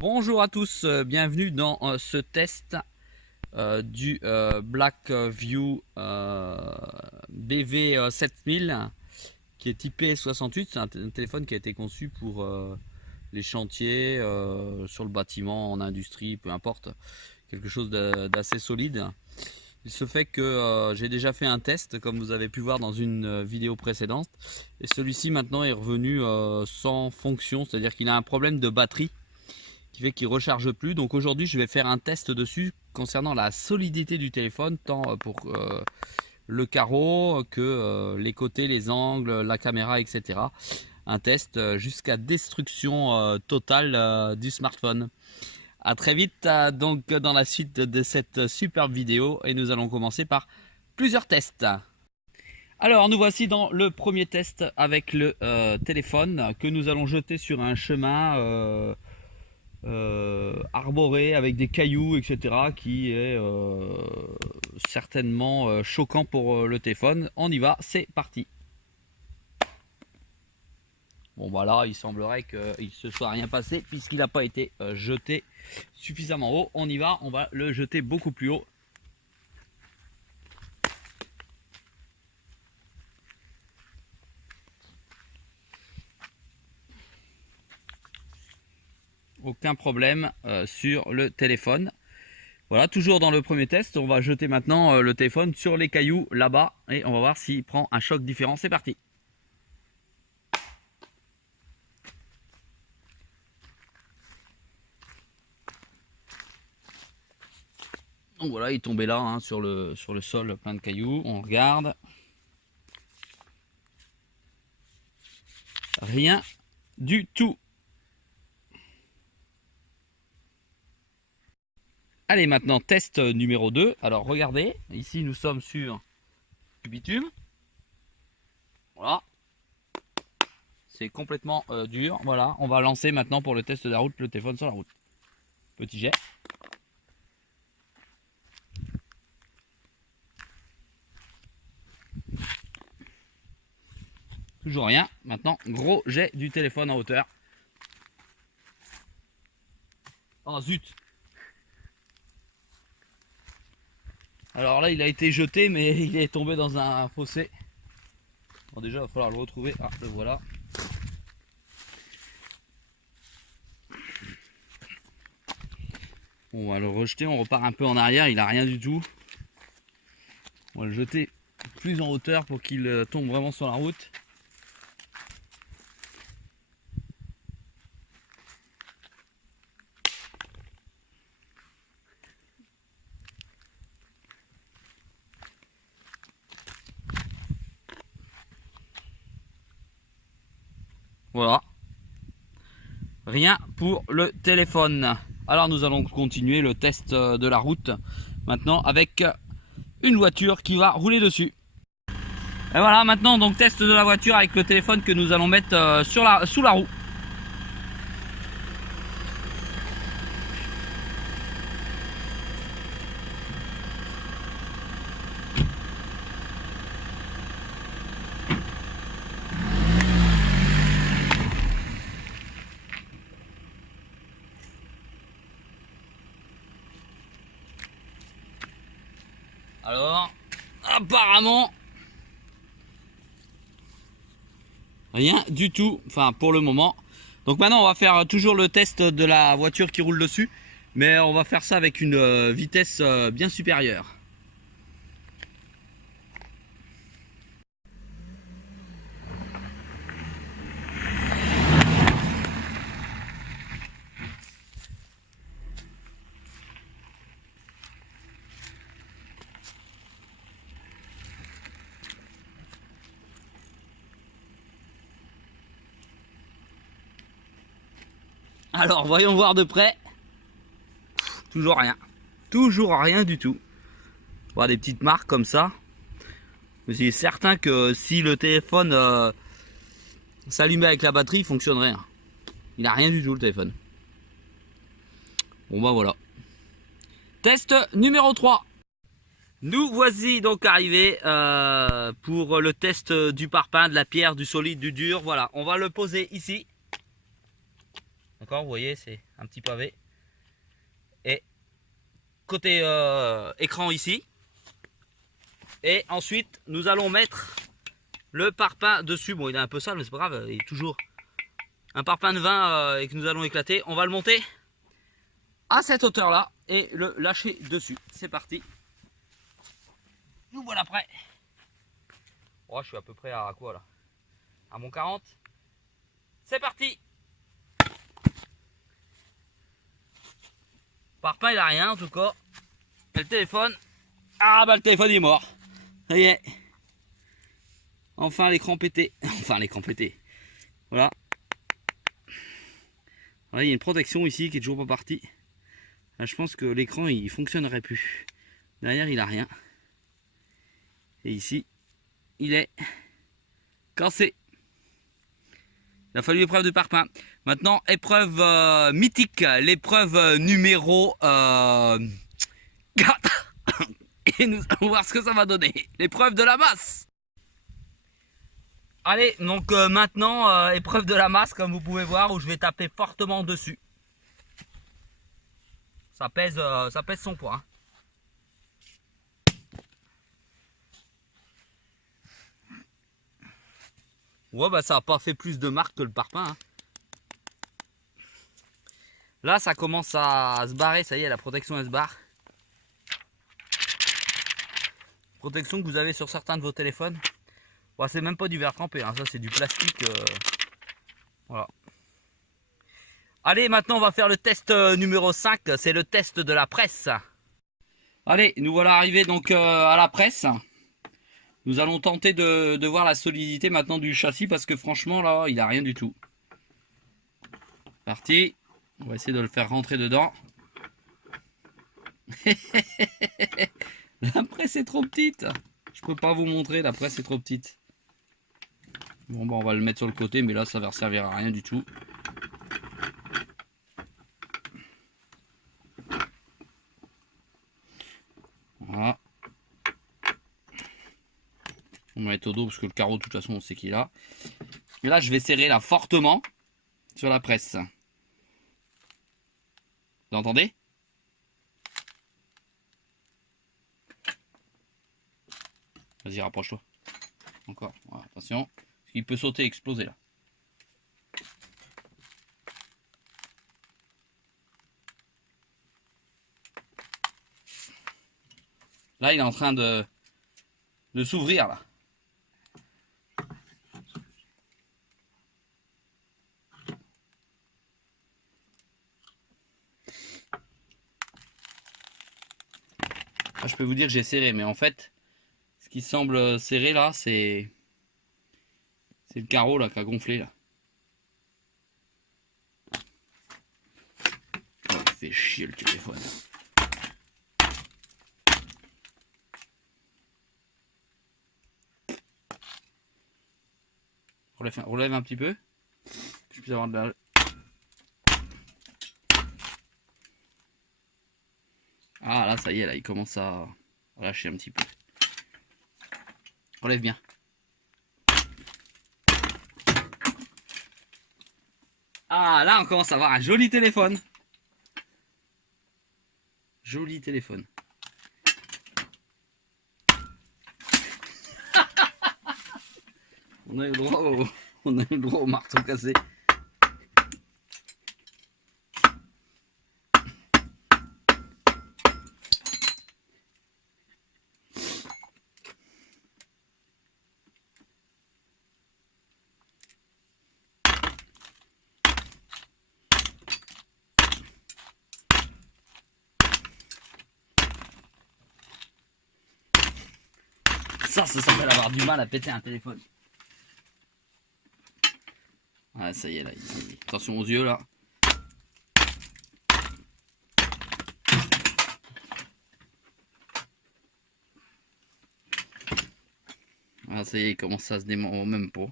Bonjour à tous, bienvenue dans ce test du Blackview BV7000 qui est typé 68. C'est un téléphone qui a été conçu pour les chantiers, sur le bâtiment, en industrie, peu importe, quelque chose d'assez solide. Il se fait que j'ai déjà fait un test, comme vous avez pu voir dans une vidéo précédente, et celui-ci maintenant est revenu sans fonction, c'est-à-dire qu'il a un problème de batterie qui fait qu'il ne recharge plus. Donc aujourd'hui je vais faire un test dessus concernant la solidité du téléphone, tant pour le carreau que les côtés, les angles, la caméra, etc. Un test jusqu'à destruction totale du smartphone. A très vite donc dans la suite de cette superbe vidéo, et nous allons commencer par plusieurs tests. Alors nous voici dans le premier test avec le téléphone que nous allons jeter sur un chemin arboré avec des cailloux, etc., qui est certainement choquant pour le téléphone. On y va, c'est parti. Bon bah là il semblerait qu'il ne se soit rien passé puisqu'il n'a pas été jeté suffisamment haut. On y va, on va le jeter beaucoup plus haut. Aucun problème sur le téléphone. Voilà, toujours dans le premier test, on va jeter maintenant le téléphone sur les cailloux là-bas et on va voir s'il prend un choc différent. C'est parti. Donc voilà, il est tombé là, hein, sur le sol plein de cailloux. On regarde. Rien du tout. Allez, maintenant test numéro 2. Alors regardez, ici nous sommes sur du bitume. Voilà. C'est complètement dur. Voilà, on va lancer maintenant pour le test de la route, le téléphone sur la route. Petit jet. Toujours rien. Maintenant, gros jet du téléphone en hauteur. Oh zut! Alors là, il a été jeté, mais il est tombé dans un fossé. Bon, déjà, il va falloir le retrouver. Ah, le voilà. On va le rejeter, on repart un peu en arrière, il a rien du tout. On va le jeter plus en hauteur pour qu'il tombe vraiment sur la route. Voilà. Rien pour le téléphone. Alors nous allons continuer le test de la route maintenant avec une voiture qui va rouler dessus. Et voilà, maintenant donc test de la voiture avec le téléphone que nous allons mettre sous la roue. Alors, apparemment, rien du tout, enfin pour le moment. Donc maintenant on va faire toujours le test de la voiture qui roule dessus, mais on va faire ça avec une vitesse bien supérieure. Alors voyons voir de près. Toujours rien. Toujours rien du tout. On voit des petites marques comme ça. Je suis certain que si le téléphone s'allumait avec la batterie, il fonctionnerait. Il n'a rien du tout le téléphone. Bon bah voilà. Test numéro 3. Nous voici donc arrivés pour le test du parpaing, de la pierre, du solide, du dur. Voilà, on va le poser ici. D'accord, vous voyez, c'est un petit pavé. Et côté écran ici. Et ensuite, nous allons mettre le parpaing dessus. Bon, il est un peu sale, mais c'est pas grave. Il est toujours un parpaing de vin et que nous allons éclater. On va le monter à cette hauteur-là et le lâcher dessus. C'est parti. Nous voilà prêts. Oh, je suis à peu près à quoi là? À mon 40. C'est parti. Parpaing, il a rien en tout cas. Et le téléphone. Ah bah le téléphone il est mort. Ça y est. Enfin l'écran pété. Enfin l'écran pété. Voilà. Voilà, il y a une protection ici qui est toujours pas partie. Là, je pense que l'écran il fonctionnerait plus. Derrière il a rien. Et ici il est cassé. Il a fallu épreuve de parpaing. Maintenant épreuve mythique. L'épreuve numéro 4. Et nous allons voir ce que ça va donner. L'épreuve de la masse. Allez, donc maintenant, épreuve de la masse, comme vous pouvez voir, où je vais taper fortement dessus. Ça pèse son poids. Ouais, bah ça n'a pas fait plus de marque que le parpaing. Hein. Là, ça commence à se barrer. Ça y est, la protection elle se barre. Protection que vous avez sur certains de vos téléphones. Ouais, c'est même pas du verre trempé, hein. Ça c'est du plastique. Voilà. Allez, maintenant on va faire le test numéro 5. C'est le test de la presse. Allez, nous voilà arrivés donc à la presse. Nous allons tenter de voir la solidité maintenant du châssis parce que franchement là, il a rien du tout. Parti. On va essayer de le faire rentrer dedans. La presse est trop petite. Je peux pas vous montrer, la presse est trop petite. Bon bah on va le mettre sur le côté, mais là ça va servir à rien du tout. Voilà. On va mettre au dos parce que le carreau de toute façon on sait qu'il a. Et là je vais serrer là fortement sur la presse. Vous entendez? Vas-y, rapproche-toi. Encore. Voilà, attention. Il peut sauter et exploser là. Là, il est en train de s'ouvrir là. Là, je peux vous dire que j'ai serré, mais en fait, ce qui semble serré là, c'est le carreau là qui a gonflé là. Oh, il fait chier le téléphone. Relève un petit peu. Que je puisse avoir de la... Ah là ça y est, là il commence à lâcher un petit peu. Relève bien. Ah là on commence à avoir un joli téléphone. Joli téléphone. On a eu le droit au marteau cassé. Ça s'appelle avoir du mal à péter un téléphone. Ah ça y est là, attention aux yeux là. Ah ça y est, il commence à se démembrer même pas.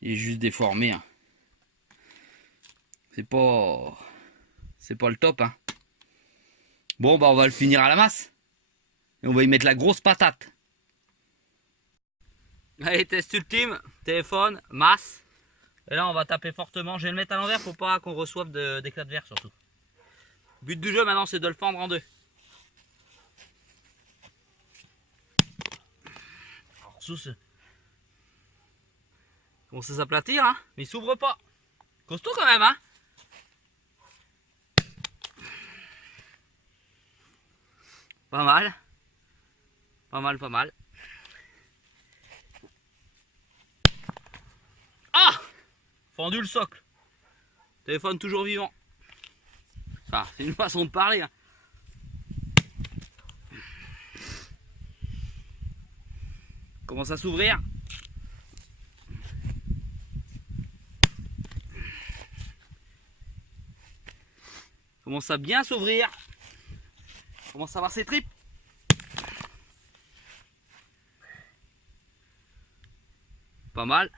Il est juste déformé. Hein. C'est pas le top. Hein. Bon bah on va le finir à la masse. Et on va y mettre la grosse patate. Allez, test ultime, téléphone, masse. Et là on va taper fortement. Je vais le mettre à l'envers pour pas qu'on reçoive d'éclats de verre surtout. Le but du jeu maintenant c'est de le fendre en deux. Alors, sous commence à s'aplatir, hein, mais il s'ouvre pas. Costaud quand même, hein. Pas mal. Pas mal, pas mal. Ah! Fendu le socle. Téléphone toujours vivant. Ah, c'est une façon de parler, hein. Commence à s'ouvrir. Commence à bien s'ouvrir. Commence à voir ses tripes. Pas mal.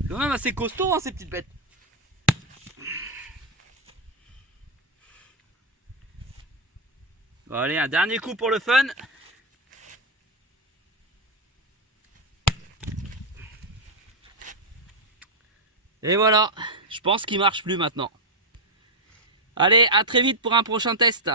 C'est quand même assez costaud, hein, ces petites bêtes. Bon, allez, un dernier coup pour le fun. Et voilà, je pense qu'il marche plus maintenant. Allez, à très vite pour un prochain test.